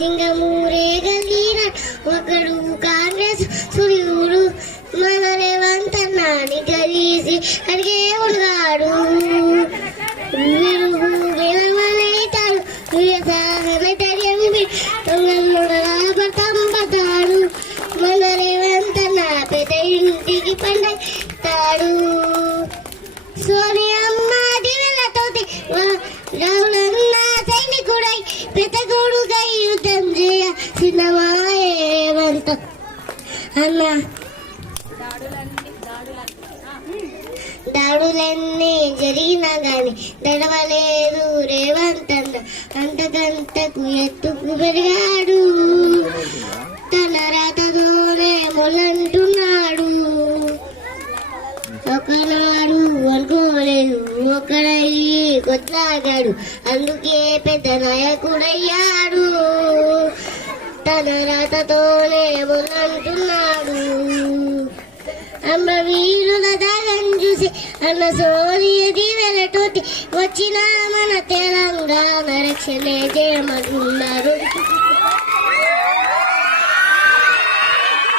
సింగమూరే గలీన ఒకడు కాంగ్రెస్ సూర్యుడు మన రేవంత్ అన్నాని గలీసి అడిగే ఉన్నాడు విలువలేతాడు తంబతాడు మన రేవంత్ అన్న పెద్ద ఇంటికి పండుతాడు సోనియమ్మ దివెలతోటి రావులన్న సైనికుడై పెద్దగోడుగా యుద్ధం చేయ సినిమాయేవంత అన్న దాడులన్నీ జరిగినా గాని దడవలేదు రేవంత్ అన్న అంతకంతకు ఎత్తుకు పెరిగాడు తన రాతతోనే మొలంటున్నాడు ఒకనాడు అనుకోలేదు ఒకడయ్యి కొట్లాగాడు అందుకే పెద్ద నాయకుడయ్యాడు తన రాతతోనే మొలంటున్నాడు అమ్మ వీరుల దాగం చూసి అన్న సోనియ దీవెలతోటి వచ్చిన మన తెలంగాణ రక్షణే చేయమన్నారు.